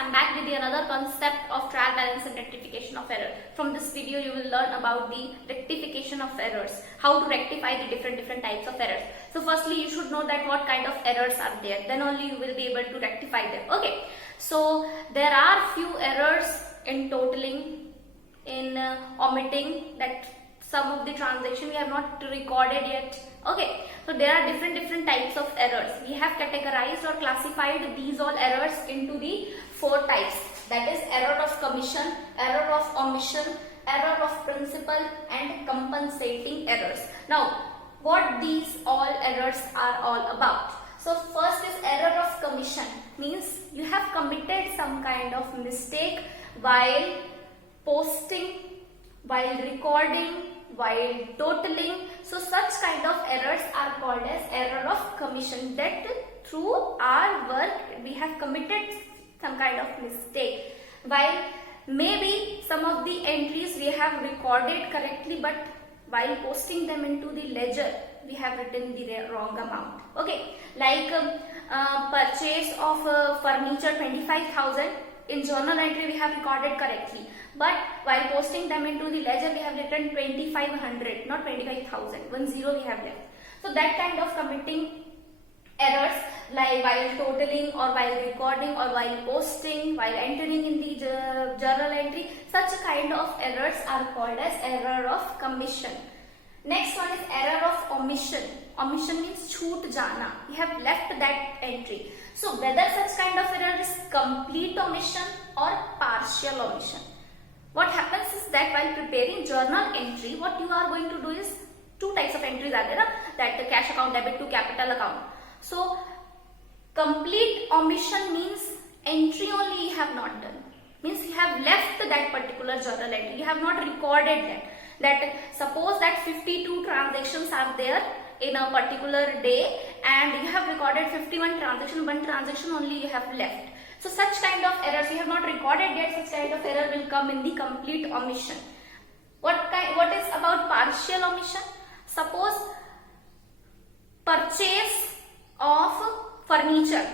I'm back with the another concept of trial balance and rectification of error. From this video you will learn about the rectification of errors, how to rectify the different types of errors. So firstly you should know that what kind of errors are there, then only you will be able to rectify them. Okay, so there are few errors in totaling, in omitting, that some of the transaction we have not recorded yet. Okay, so there are different types of errors. We have categorized or classified these all errors into the 4 types, that is error of commission, error of omission, error of principal and compensating errors. Now what these all errors are all about? So first is error of commission, means you have committed some kind of mistake while posting, while recording, while totaling. So such kind of errors are called as error of commission, that through our work we have committed some kind of mistake, while maybe some of the entries we have recorded correctly, but while posting them into the ledger we have written the wrong amount. Okay, like purchase of furniture 25,000, in journal entry we have recorded correctly, but while posting them into the ledger we have written 2500, not 25,000, 10 we have left. So that kind of committing errors, like while totaling or while recording or while posting, while entering in the journal entry, such kind of errors are called as error of commission. Next one is error of omission. Omission means chhoot jana, we have left that entry. So whether such kind of error is complete omission or partial omission. What happens is that while preparing journal entry, what you are going to do is 2 types of entries are there, that the cash account debit to capital account. So complete omission means entry only you have not done, means you have left that particular journal entry, you have not recorded that suppose that 52 transactions are there in a particular day and you have recorded 51 transactions, 1 transaction only you have left. So such kind of errors you have not recorded yet, such kind of error will come in the complete omission. What is about partial omission? Suppose purchase of furniture,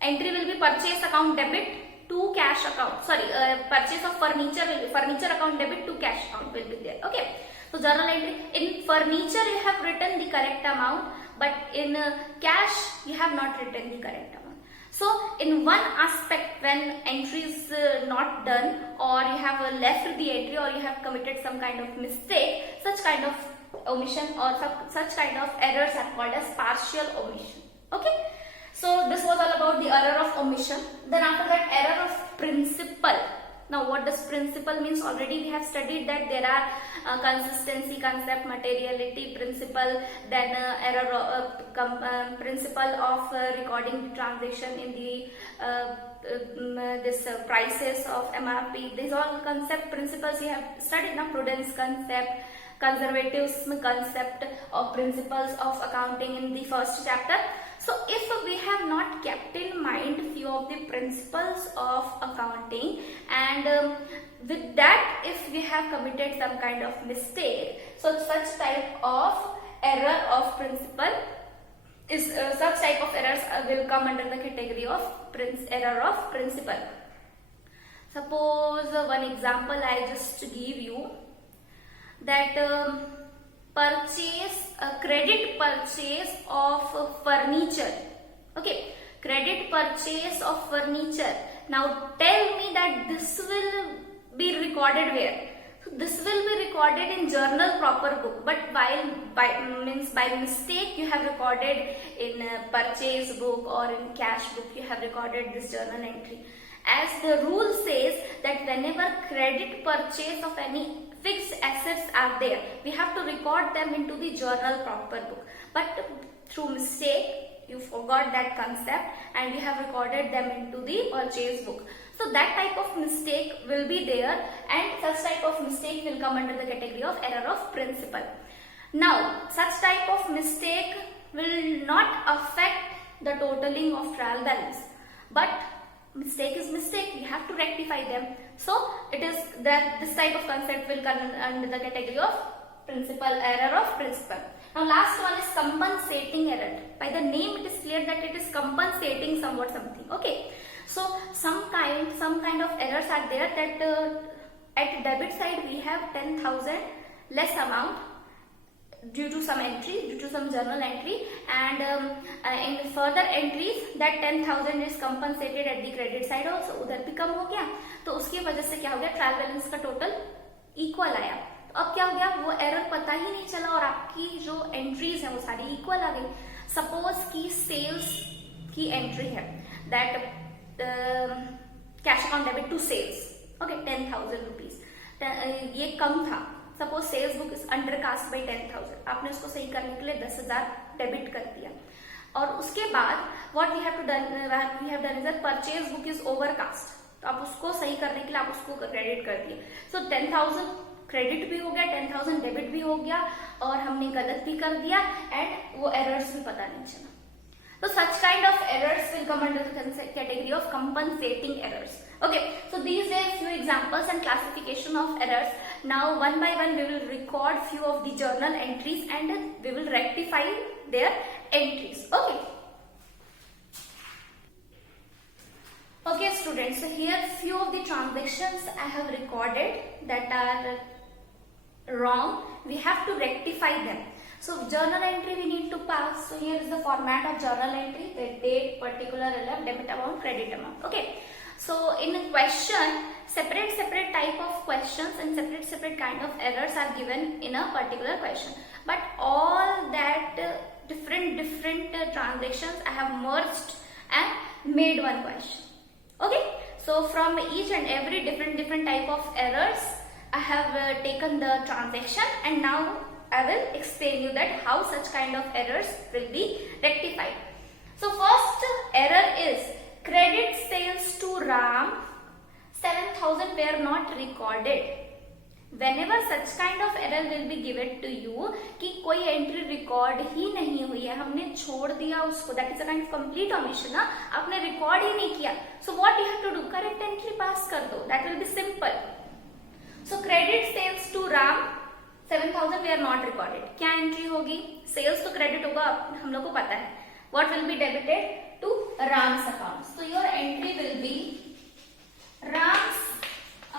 entry will be purchase account debit to cash account, purchase of furniture will be furniture account debit to cash account will be there. Okay, so journal entry, in furniture you have written the correct amount, but in cash you have not written the correct amount. So in one aspect, when entry is not done, or you have left the entry, or you have committed some kind of mistake, such kind of omission or such kind of errors are called as partial omission. Okay, so this was all about the error of omission. Then after that, error of principal. Now what does principle means? Already we have studied that there are consistency concept, materiality principle, then principle of recording the transaction in the prices of MRP. These all concept principles we have studied. Now prudence concept, conservatism concept of principles of accounting in the first chapter. So if we have not kept in mind few of the principles of accounting, and with that if we have committed some kind of mistake, so such type of error of principle is such type of errors will come under the category of error of principle. Suppose one example I just give you, that credit purchase of furniture. Okay, credit purchase of furniture. Now tell me that this will be recorded where? So this will be recorded in journal proper book, but by mistake you have recorded in purchase book or in cash book, you have recorded this journal entry. As the rule says that whenever credit purchase of any fixed assets are there, we have to record them into the journal proper book, but through mistake you forgot that concept and you have recorded them into the purchase book. So that type of mistake will be there, and such type of mistake will come under the category of error of principle. Now such type of mistake will not affect the totaling of trial balance, but mistake is mistake, we have to rectify them. So it is that this type of concept will come under the category of principle, error of principle. Now last one is compensating error. By the name it is clear that it is compensating somewhat something. Okay, So some kind of errors are there that at debit side we have 10,000 less amount due to some entry, due to some journal entry, and in further entries that 10,000 is compensated at the credit side also, उधर भी कम हो गया, तो उसकी वजह से क्या हो गया, ट्रायल बैलेंस का टोटल इक्वल आया. तो अब क्या हो गया, वो एरर पता ही नहीं चला और आपकी जो एंट्रीज है वो सारी इक्वल आ गई. सपोज की सेल्स की एंट्री है that cash account debit to sales, okay 10,000 rupees, ये कम था. Suppose sales book is undercast by 10,000, आपने उसको सही करने के लिए 10,000 डेबिट कर दिया. और उसके बाद what we have done is purchase book is overcast, तो आप उसको सही करने के लिए आप उसको क्रेडिट कर दिए. सो 10,000 क्रेडिट भी हो गया, 10,000 डेबिट भी हो गया, और हमने गलत भी कर दिया एंड वो एरर्स भी पता नहीं चला. So such kind of errors will come under the category of compensating errors. Okay, so these are few examples and classification of errors. Now one by one we will record few of the journal entries and we will rectify their entries. Okay. Okay students, so here few of the transactions I have recorded that are wrong. We have to rectify them. So journal entry we need to pass. So here is the format of journal entry: the date, particular, debit amount, credit amount. Okay. So in a question, separate type of questions and separate kind of errors are given in a particular question. But all that different transactions I have merged and made one question. Okay. So from each and every different type of errors, I have taken the transaction, and now I will explain you that how such kind of errors will be rectified. So first error is credit sales to Ram 7,000 were not recorded. Whenever such kind of error will be given to you कि कोई entry record ही नहीं हुई है, हमने छोड़ दिया उसको, that is a kind of complete omission ना, आपने record ही नहीं किया. So what you have to do, correct entry pass कर दो, that will be simple. So credit sales to Ram 7,000 we are not recorded. क्या एंट्री होगी, sales तो credit होगा, हम लोग को पता है. What will be debited to Ram's account? So your entry will be Ram's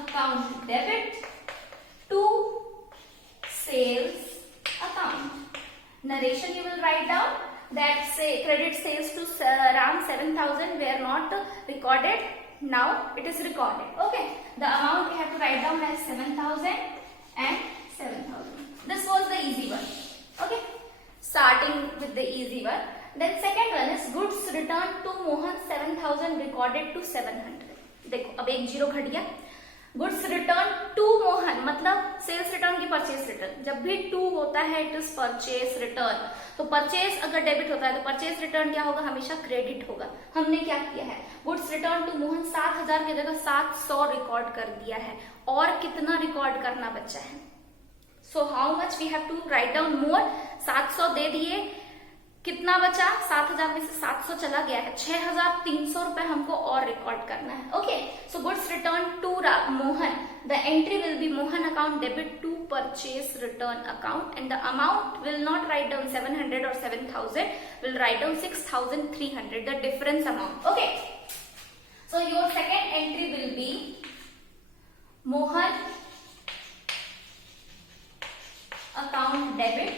account debit to sales account. Narration you will write down that say credit sales to Ram 7,000 were not recorded. Now it is recorded. Okay. The amount we have to write down as 7,000 and 7,000. This was the easy one. Okay. Starting with the easy one. Then second one is goods returned to Mohan 7,000 recorded to 700. देखो अब एक zero घट गया. Goods return to Mohan मतलब sales return की purchase return. जब भी to होता है इट इज परचेज रिटर्न. तो परचेज अगर डेबिट होता है तो परचेज रिटर्न क्या होगा, हमेशा क्रेडिट होगा. हमने क्या किया है, गुड्स रिटर्न टू मोहन 7,000 की जगह 700 रिकॉर्ड कर दिया है. और कितना रिकॉर्ड करना बचा है, so how much we have to write down more. 700 दे दिए, कितना बचा, 7,000 में से 700 चला गया है, 6,300 रुपए हमको और रिकॉर्ड करना है. Okay. So goods return to Mohan, the entry will be Mohan account debit to purchase return account, and the amount will not write down 700 और 7,000, will write down 6,300, the difference amount. Okay. So your second entry will be Mohan account debit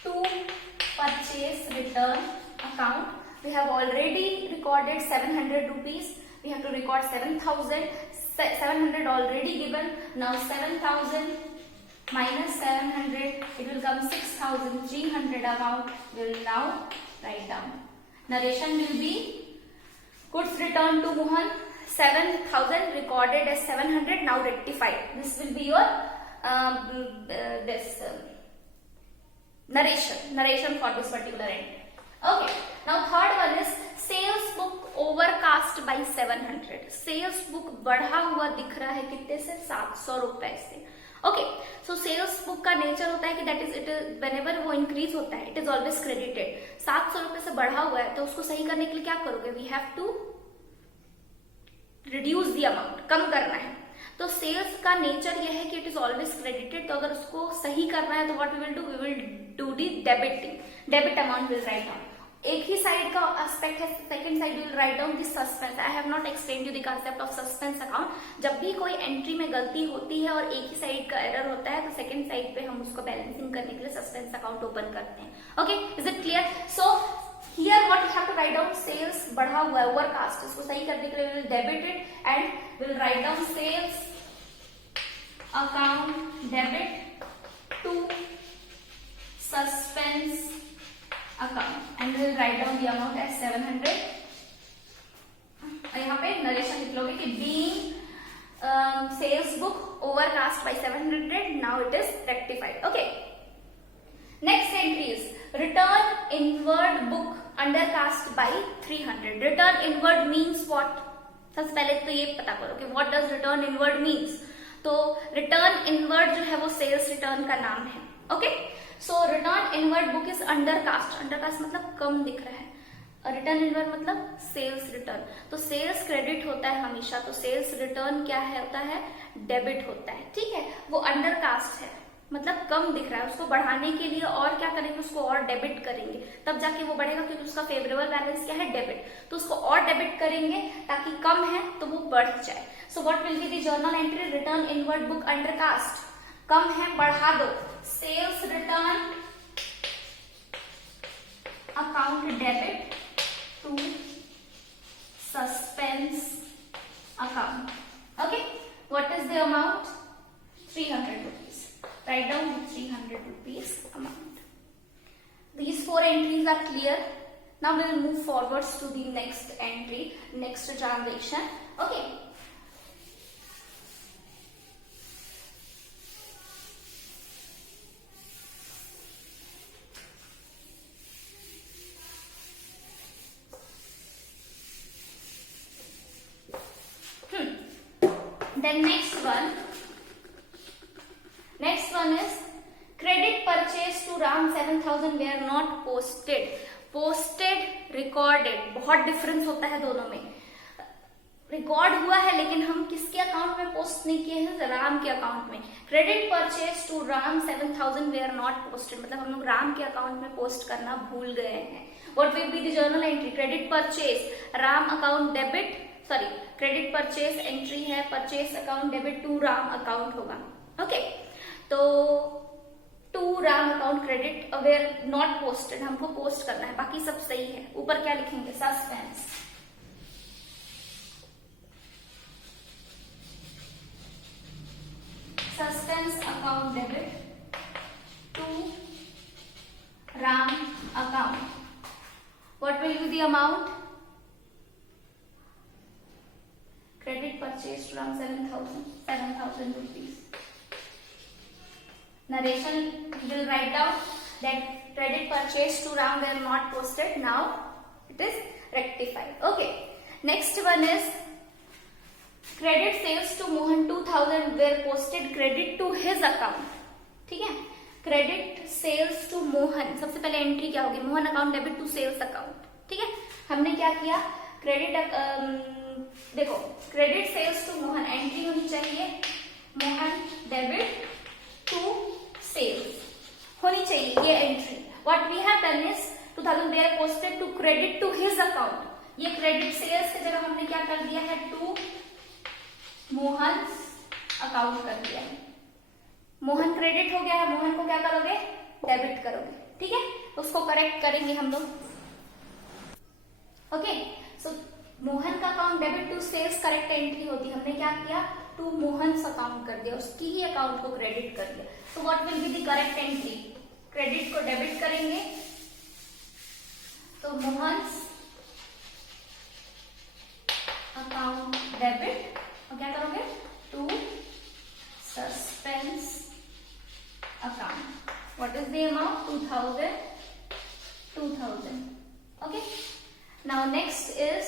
to purchase return account. We have already recorded 700 rupees. We have to record 7,000. 700 already given. Now 7,000 minus 700, it will come 6,300 amount. Will now write down. Narration will be goods returned to Mohan 7,000 recorded as 700. Now rectified. This will be your narration for this particular entry. Okay. Now third one is sales book overcast by 700. sales book बढ़ा हुआ दिख रहा है कितने से, 700 रुपए से. Okay. सो sales book का नेचर होता है कि दैट इज इट व्हेनेवर वो इंक्रीज होता है इट इज ऑलवेज क्रेडिटेड. 700 रुपए से बढ़ा हुआ है तो उसको सही करने के लिए क्या करोगे, we have to reduce the amount, कम करना है. तो सेल्स का नेचर यह है कि इट इज ऑलवेज क्रेडिटेड. तो अगर उसको सही करना है तो what we will do, we will do the debiting. Debit amount will write down. एक ही साइड का एस्पेक्ट है, second second side you will write down the suspense. I have not explained you the concept of suspense account. जब भी कोई entry में गलती होती है और एक ही साइड का एरर होता है तो सेकंड साइड पे हम उसको बैलेंसिंग करने के लिए सस्पेंस अकाउंट ओपन करते हैं. Okay, is it clear? So here what we have to write down, sales बढ़ा हुआ है, ओवरकास्ट, इसको सही करने के लिए will debit it and will write down sales account debit to suspense account and we'll write down the amount as 700. और यहाँ पे नरेशन लिख लोगे कि being sales book overcast by 700, now it is rectified. Okay. Next entry is return inward book undercast by 300. Return inward means what? सबसे पहले तो ये पता करो कि what does return inward means. तो return inward जो है वो sales return का नाम है. Okay. So return inward book is undercast. Undercast मतलब कम दिख रहा है, रिटर्न इनवर्ड मतलब सेल्स रिटर्न. तो सेल्स क्रेडिट होता है हमेशा, तो सेल्स रिटर्न क्या है होता है, डेबिट होता है. ठीक है, वो अंडरकास्ट है मतलब कम दिख रहा है, उसको बढ़ाने के लिए और क्या करेंगे, उसको और डेबिट करेंगे तब जाके वो बढ़ेगा, क्योंकि उसका फेवरेबल बैलेंस क्या है, डेबिट. तो उसको और डेबिट करेंगे ताकि कम है तो वो बढ़ जाए. So what will be the journal entry, return inward book undercast, कम है बढ़ा दो, sales return account debit to suspense account. Okay, what is the amount, 300 rupees. Write down the 300 rupees amount. These 4 entries are clear. Now we will move forwards to the next entry, next transaction. Okay. Then next one is credit purchase to Ram 7000 were not posted. Posted, recorded, बहुत difference होता है दोनों में. Record हुआ है लेकिन हम किसके अकाउंट में पोस्ट नहीं किए हैं, राम के अकाउंट में. Credit purchase to Ram 7000 they are not posted, मतलब हम लोग राम के अकाउंट में पोस्ट करना भूल गए हैं. What will be the journal entry, credit purchase Ram account debit, sorry credit purchase entry है, purchase account debit to Ram account होगा. ओके, तो to Ram account credit aware not posted, हमको पोस्ट करना है, बाकी सब सही है. ऊपर क्या लिखेंगे, suspense. Suspense account debit to Ram account. What will be the amount, credit purchase to Ram 7,000 rupees. Narration will write down that credit purchase to Ram were not posted. Now it is rectified. Okay. Next one is credit sales to Mohan 2000 were posted credit to his account. ठीक है, credit sales to Mohan, सबसे पहले entry क्या होगी, Mohan account debit to sales account. ठीक है, हमने क्या किया, क्रेडिट देखो credit sales to Mohan entry होनी चाहिए, मोहन डेबिट टू सेल्स होनी चाहिए ये entry. What we have done is 2000 they are posted to credit to his account. ये क्रेडिट सेल्स की जगह हमने क्या कर दिया है, टू मोहन अकाउंट कर दिया है. मोहन क्रेडिट हो गया है, मोहन को क्या करोगे, डेबिट करोगे. ठीक है, उसको करेक्ट करेंगे हम लोग. ओके, सो मोहन का account debit to sales correct entry होती है. हमने क्या किया, टू मोहन अकाउंट कर दिया, उसकी ही अकाउंट को क्रेडिट कर दिया. तो what will be the correct entry, credit को डेबिट करेंगे तो मोहन अकाउंट डेबिट, और क्या करोगे, to suspense account. What is the amount, 2000. Okay, now next is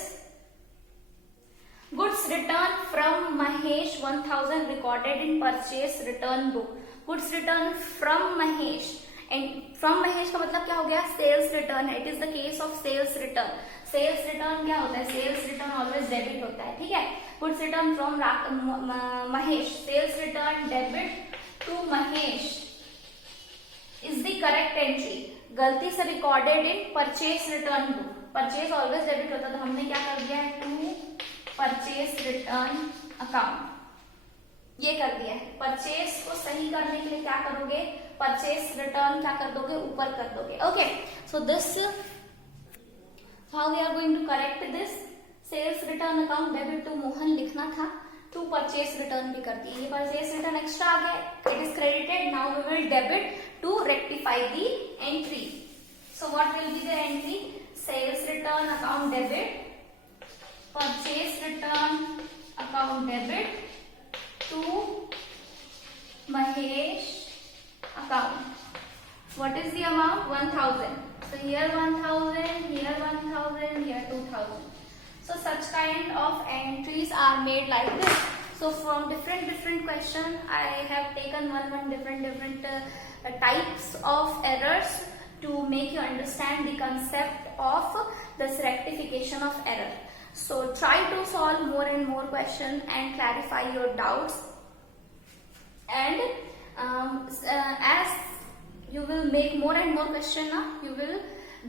goods return from Mahesh 1000 recorded in purchase return book. Goods return from Mahesh, and from Mahesh का मतलब क्या हो गया, sales return है. It is the case of sales return. Sales return क्या होता है, sales return always debit होता है. ठीक है, goods return from Mahesh, sales return debit to Mahesh is the correct entry. गलती से recorded in purchase return book. Purchase always debit होता, तो हमने क्या कर दिया है, टू परचेज रिटर्न अकाउंट, ये कर दिया है। परचेज को सही करने के लिए क्या करोगे, परचेज रिटर्न क्या कर दोगे, ऊपर कर दोगे। Okay, so this how we are going to correct this, sales return account debit to Mohan लिखना था, टू परचेज रिटर्न भी कर दी, ये परचेज रिटर्न एक्स्ट्रा आ गया, it is credited, now we will debit to rectify the entry. So what will be the entry, sales return account debit, purchase return account debit to Mahesh account. What is the amount? 1000. So here 1000, here 1000, here 2000. So such kind of entries are made like this. So from different question, I have taken one different types of errors to make you understand the concept of this rectification of error. So try to solve more and more questions and clarify your doubts, and as you will make more and more questions, you will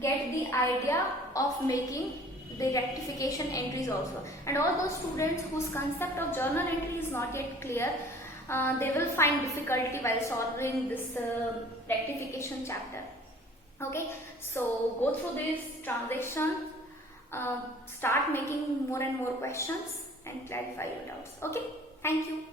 get the idea of making the rectification entries also. And all those students whose concept of journal entry is not yet clear, they will find difficulty while solving this rectification chapter. Okay, so go through this transaction, start making more and more questions and clarify your doubts. Okay, thank you.